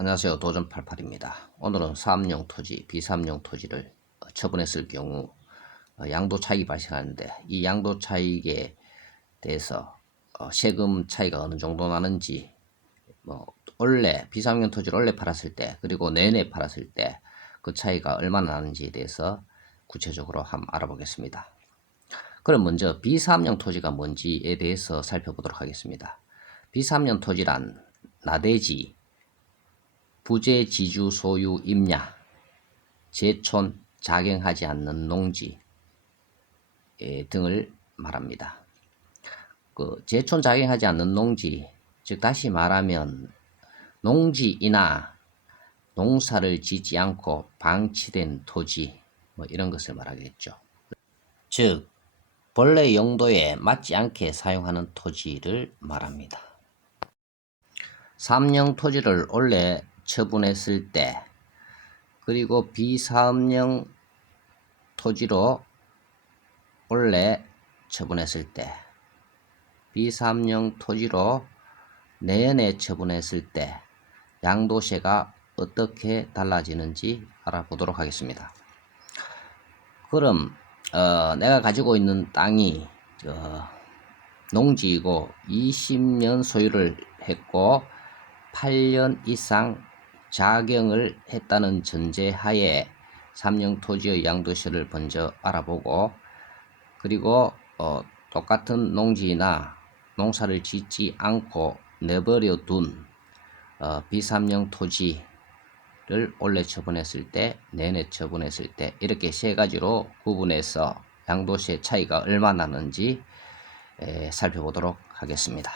안녕하세요. 도전88입니다. 오늘은 사업용 토지, 비사업용 토지를 처분했을 경우 양도 차익이 발생하는데 이 양도 차익에 대해서 세금 차이가 어느 정도 나는지 원래 비사업용 토지를 원래 팔았을 때 그리고 내내 팔았을 때 그 차이가 얼마나 나는지에 대해서 구체적으로 한번 알아보겠습니다. 그럼 먼저 비사업용 토지가 뭔지에 대해서 살펴보도록 하겠습니다. 비사업용 토지란 나대지, 부재지주 소유 임야, 제촌, 작용하지 않는 농지 등을 말합니다. 제촌 작용하지 않는 농지, 즉 다시 말하면 농지이나 농사를 짓지 않고 방치된 토지 이런 것을 말하겠죠. 즉 본래 용도에 맞지 않게 사용하는 토지를 말합니다. 사업용 토지를 원래 처분했을 때 그리고 비사업용 토지로 원래 처분했을 때 비사업용 토지로 내연에 처분했을 때 양도세가 어떻게 달라지는지 알아보도록 하겠습니다. 그럼 내가 가지고 있는 땅이 농지이고 20년 소유를 했고 8년 이상 작용을 했다는 전제하에 사업용 토지의 양도세를 먼저 알아보고 그리고 똑같은 농지나 농사를 짓지 않고 내버려 둔 비사업용 토지를 원래 처분했을 때, 내내 처분했을 때 이렇게 세 가지로 구분해서 양도세 차이가 얼마나 나는지 살펴보도록 하겠습니다.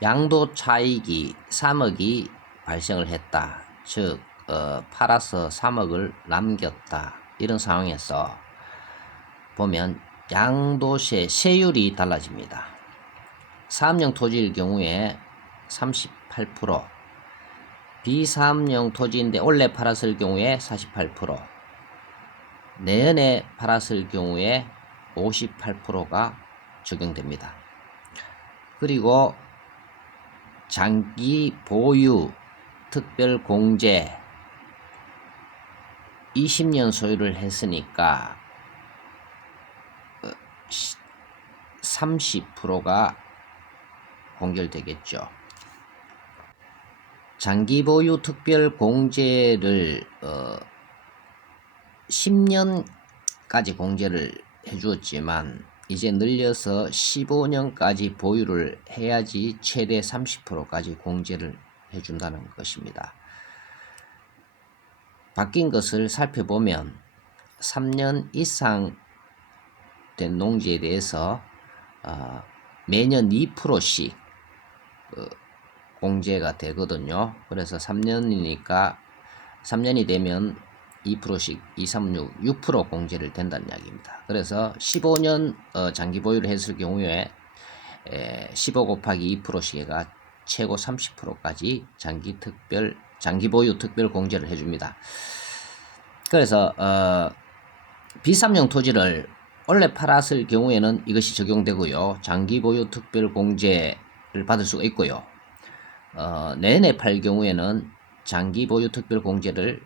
양도 차익이 3억이 발생을 했다. 즉 팔아서 3억을 남겼다. 이런 상황에서 보면 양도세 세율이 달라집니다. 사업용 토지일 경우에 38%, 비사업용 토지인데 원래 팔았을 경우에 48%, 내연에 팔았을 경우에 58%가 적용됩니다. 그리고 장기 보유 특별 공제 20년 소유를 했으니까 30%가 공결되겠죠. 장기 보유 특별 공제를 10년까지 공제를 해주었지만 이제 늘려서 15년까지 보유를 해야지 최대 30%까지 공제를 해준다는 것입니다. 바뀐 것을 살펴보면 3년 이상 된 농지에 대해서 매년 2%씩 공제가 되거든요. 그래서 3년이니까 3년이 되면 2%씩 2, 3, 6% 공제를 된다는 이야기입니다. 그래서 15년 장기 보유를 했을 경우에 15 곱하기 2%씩가 최고 30%까지 장기 보유 특별 공제를 해줍니다. 그래서 비사업용 토지를 원래 팔았을 경우에는 이것이 적용되고요. 장기 보유 특별 공제를 받을 수가 있고요. 내내 팔 경우에는 장기 보유 특별 공제를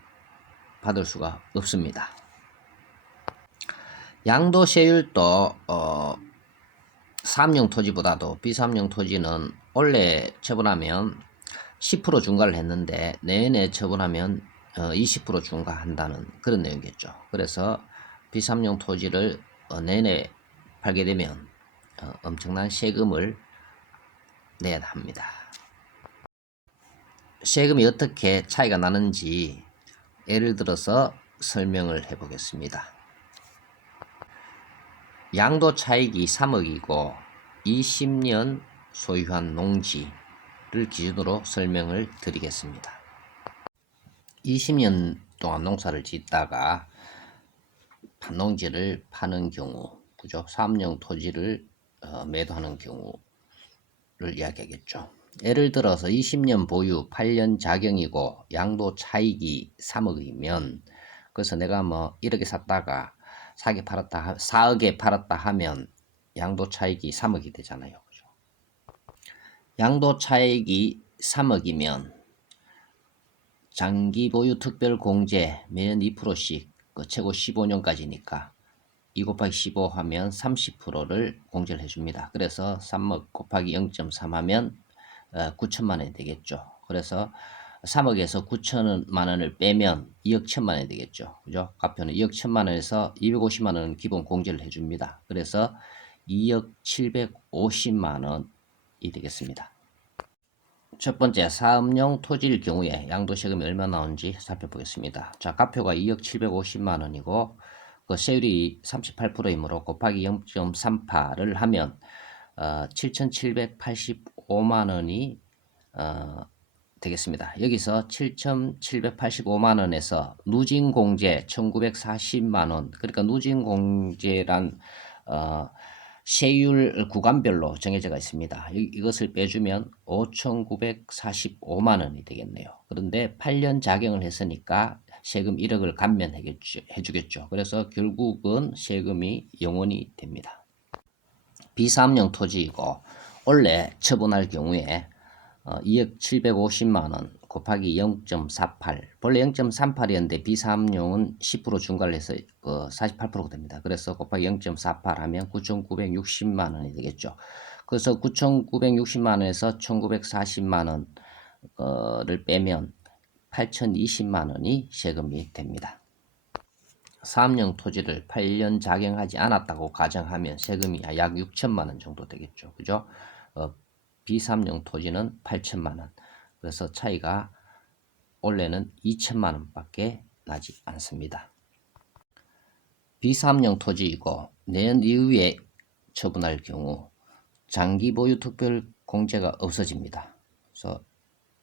받을 수가 없습니다. 양도세율도 사업용 토지보다도 비사업용 토지는 원래 처분하면 10% 중과를 했는데 내내 처분하면 20% 중과한다는 그런 내용이겠죠. 그래서 비사업용 토지를 내내 팔게 되면 엄청난 세금을 내야 합니다. 세금이 어떻게 차이가 나는지 예를 들어서 설명을 해 보겠습니다. 양도 차익이 3억이고 20년 소유한 농지를 기준으로 설명을 드리겠습니다. 20년 동안 농사를 짓다가 농지를 파는 경우, 그죠? 사업용 토지를 매도하는 경우를 이야기하겠죠. 예를 들어서 20년 보유, 8년 작용이고 양도 차익이 3억이면 그래서 내가 1억에 샀다가 4억에 팔았다 하면 양도 차익이 3억이 되잖아요. 그죠? 양도 차익이 3억이면 장기 보유 특별 공제 매년 2%씩 최고 15년까지니까 2 곱하기 15 하면 30%를 공제를 해줍니다. 그래서 3억 곱하기 0.3 하면 9천만 원이 되겠죠. 그래서 3억에서 9천만 원을 빼면 2억 1천만 원이 되겠죠. 그죠? 가표는 2억 1천만 원에서 250만 원은 기본 공제를 해줍니다. 그래서 2억 750만 원이 되겠습니다. 첫 번째, 사업용 토지일 경우에 양도세금이 얼마 나오는지 살펴보겠습니다. 자, 가표가 2억 750만 원이고 그 세율이 38%이므로 곱하기 0.38을 하면 7,785만 원이 되겠습니다. 여기서 7,785만 원에서 누진공제 1,940만 원, 그러니까 누진공제란 세율 구간별로 정해져 있습니다. 이것을 빼주면 5,945만 원이 되겠네요. 그런데 8년 작용을 했으니까 세금 1억을 감면해 주겠죠. 그래서 결국은 세금이 0원이 됩니다. 비사업용 토지이고 원래 처분할 경우에 2억 750만 원 곱하기 0.48, 원래 0.38이었는데 비사업용은 10% 중과를 해서 48%가 됩니다. 그래서 곱하기 0.48 하면 9,960만 원이 되겠죠. 그래서 9,960만 원에서 1,940만 원을 빼면 8,020만 원이 세금이 됩니다. 사업용 토지를 8년 작용하지 않았다고 가정하면 세금이 약 6천만 원 정도 되겠죠. 그죠? 비사업용 토지는 8천만 원. 그래서 차이가 원래는 2천만 원밖에 나지 않습니다. 비사업용 토지이고 내년 이후에 처분할 경우 장기 보유 특별 공제가 없어집니다. 그래서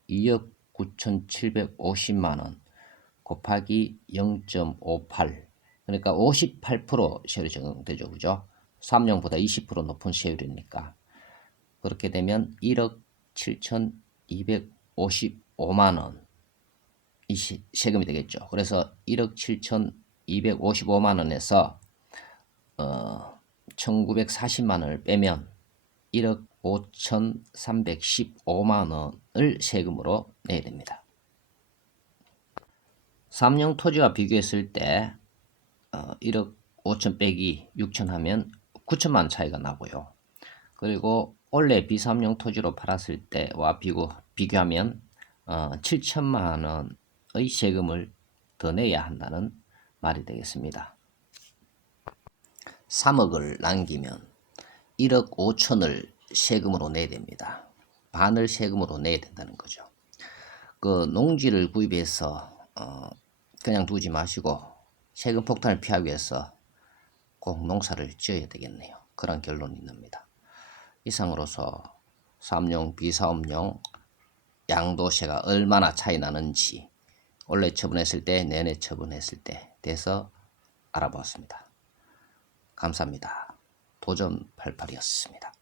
2억 9,750만 원 곱하기 0.58, 그러니까 58% 세율이 적용되죠. 그죠? 사업용보다 20% 높은 세율이니까. 그렇게 되면 1억 7,255만 원이 세금이 되겠죠. 그래서 1억 7,255만 원에서 1,940만 원을 빼면 1억 5,315만 원을 세금으로 내야 됩니다. 사업용 토지와 비교했을 때 1억 5천 빼기 6천 하면 9천만 원 차이가 나고요. 그리고 원래 비사업용 토지로 팔았을 때와 비교하면 7천만 원의 세금을 더 내야 한다는 말이 되겠습니다. 3억을 남기면 1억 5천을 세금으로 내야 됩니다. 반을 세금으로 내야 된다는 거죠. 그 농지를 구입해서 그냥 두지 마시고 세금 폭탄을 피하기 위해서 꼭 농사를 지어야 되겠네요. 그런 결론이 납니다. 이상으로서 사업용, 비사업용 양도세가 얼마나 차이 나는지 원래 처분했을 때, 내내 처분했을 때 대해서 알아보았습니다. 감사합니다. 도전88이었습니다.